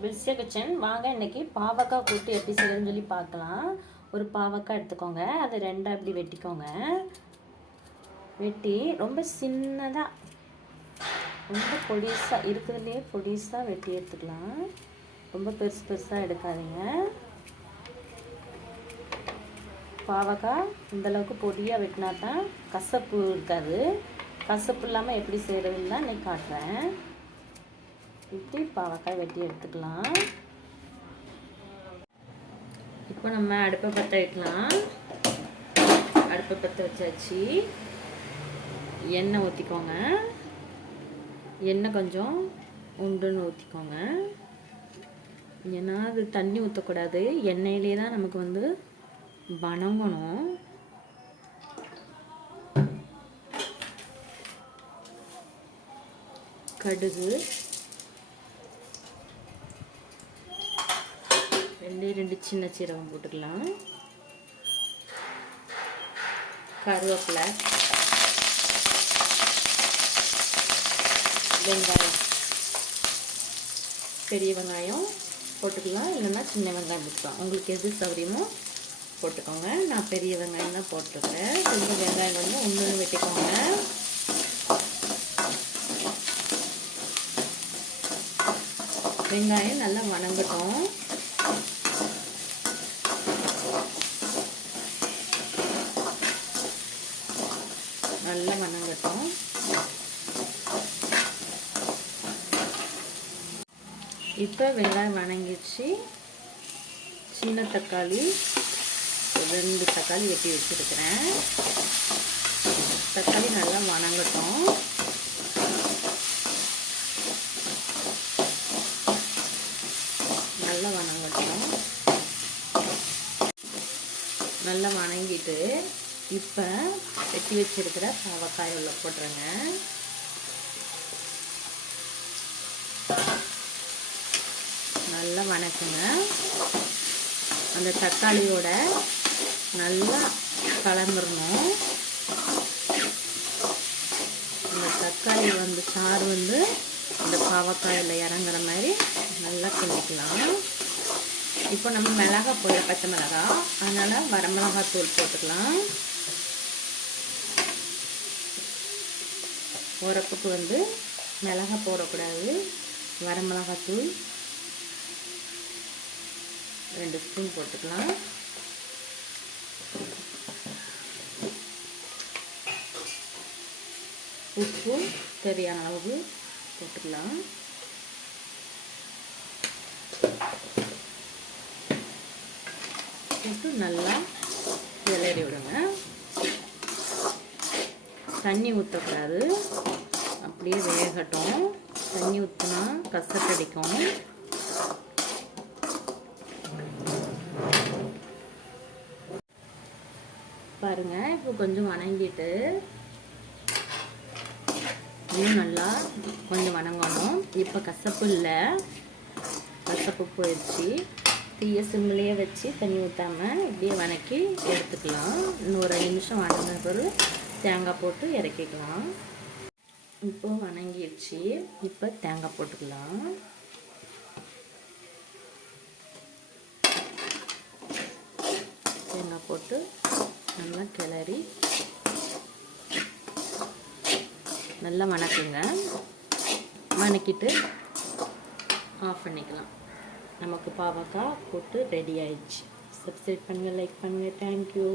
பில்சியா kitchen வாங்க இன்னைக்கு பாவக்காய் கூட்டு எப்படி செய்யறதுன்னு சொல்லி பார்க்கலாம். ஒரு பாவக்காய் எடுத்துக்கோங்க. அதை ரெண்டாக இப்படி வெட்டிக்கோங்க. வெட்டி ரொம்ப சின்னதாக ரொம்ப பொடிசாக இருக்கிறதுலே பொடிசாக வெட்டி எடுத்துக்கலாம். ரொம்ப பெருசு பெருசாக எடுக்காதீங்க. பாவக்காய் இந்தளவுக்கு பொடியாக வெட்டினா தான் கசப்பு இருக்காது. கசப்பு இல்லாமல் எப்படி செய்கிறதுன்னு தான் இன்றைக்கி காட்டுறேன். இப்படி பாவக்காய் வெட்டி எடுத்துக்கலாம். இப்போ நம்ம அடுப்பை பற்ற வைக்கலாம். அடுப்பை பற்ற வச்சாச்சு. எண்ணெய் ஊற்றிக்கோங்க எண்ணெய் கொஞ்சம் உண்டுன்னு ஊற்றிக்கோங்க ஏன்னா அது தண்ணி ஊற்றக்கூடாது எண்ணெயிலே தான் நமக்கு வந்து வணங்கணும். கடுகு. ரெண்டு ரெண்டு சின்ன சீரகம் போட்டுக்கலாம். கருவேப்பிலை. வெங்காயம். பெரிய வெங்காயம் போட்டுக்கலாம். இல்லைன்னா சின்ன வெங்காயம் போட்டுக்கலாம். உங்களுக்கு எது சௌகரியமோ போட்டுக்கோங்க. நான் பெரிய வெங்காயம் தான் போட்டிருக்கேன். கொஞ்சம் வெங்காயம் வந்து ஒன்று வெட்டிக்கோங்க. வெங்காயம் நல்லா வணங்கட்டும் நல்லா வணங்கட்டும் இப்போ வெங்காயம் வணங்கிடுச்சு. சின்ன தக்காளி ரெண்டு தக்காளி வெட்டி வச்சுருக்கிறேன். தக்காளி நல்லா வணங்கட்டும். நல்லா வணங்கட்டும். நல்லா வணங்கிட்டு இப்போ வெட்டி வச்சுருக்கிற பாவக்காய் உள்ள போட்டுருங்க நல்லா வணக்குங்க. அந்த தக்காளியோட நல்லா கலந்துடணும் அந்த தக்காளி வந்து சாறு வந்து இந்த பாவக்காயில் இறங்குற மாதிரி நல்லா கிண்டிக்கலாம். இப்போ நம்ம மிளகா போய் பச்சை மிளகா அதனால் வரமிளகாய் தூள் போட்டுக்கலாம். உரப்புக்கு வந்து மிளகா போடக்கூடாது. வரமிளகாய் தூள் ரெண்டு ஸ்பூன் போட்டுக்கலாம். உப்பு தேவையான அளவு போட்டுக்கலாம். போட்டு நல்லா விளையாடி விடுங்க. தண்ணி ஊற்றக்கூடாது அப்படியே வேகட்டும். தண்ணி ஊற்றினா கசக்கடிக்கும் பாருங்க இப்போ கொஞ்சம் வணங்கிட்டு இன்னும் நல்லா கொஞ்சம் வணங்கணும். இப்போ கசப்பு இல்லை. கசப்பு போயிடுச்சு. தீய சிம்மிலேயே வச்சு தண்ணி ஊற்றாமல் இப்படியே வணக்கி எடுத்துக்கலாம். இன்னும் ஒரு ரெண்டு நிமிஷம் வணங்கின பிறகு தேங்காய் போட்டு இறக்கிக்கலாம். இப்போ வணங்கிடுச்சு. இப்போ தேங்காய் போட்டுக்கலாம். தேங்காய் போட்டு கிளறி நல்லா வணக்குங்க. வணக்கிட்டு ஆஃப் பண்ணிக்கலாம். நமக்கு பாவக்காய் போட்டு ரெடி ஆயிடுச்சு. சப்ஸ்கிரைப் பண்ணுங்கள் லைக் பண்ணுங்கள் தேங்க்யூ